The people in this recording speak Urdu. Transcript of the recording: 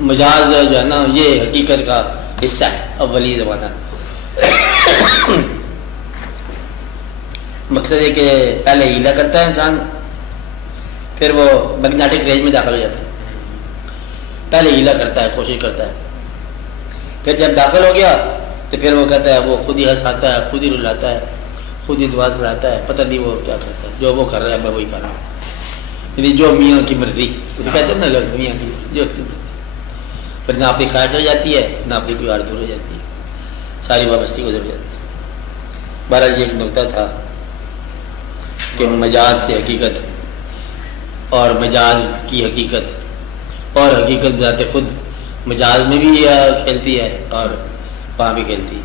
مجاز جو ہے نا یہ حقیقت کا حصہ ہے اولی زمانہ. مقصد ہے کہ پہلے ہیلا کرتا ہے انسان، پھر وہ میگنیٹک رینج میں داخل ہو جاتا ہے. پہلے ہیلا کرتا ہے، کوشش کرتا ہے، پھر جب داخل ہو گیا تو پھر وہ کہتا ہے، وہ خود ہی ہنساتا ہے، خود ہی رلاتا ہے، خود ہی دعا پڑھاتا ہے. پتہ نہیں وہ کیا کرتا ہے، جو وہ کر رہا ہے میں وہی کر رہا ہوں. یعنی جو میاں کی مرضی کہتے ہیں نا لوگ، میاں کی جو اس کی مرضی. پھر نہ اپنی خواہش ہو جاتی ہے، نہ اپنی کوئی آرزو ہو جاتی ہے، ساری وابستی گزر جاتی ہے. بہرحال یہ ایک نقطہ تھا کہ مجاز سے حقیقت اور مجاز کی حقیقت اور حقیقت ذات خود مجاز میں بھی کھیلتی ہے اور وہاں بھی کھیلتی ہے.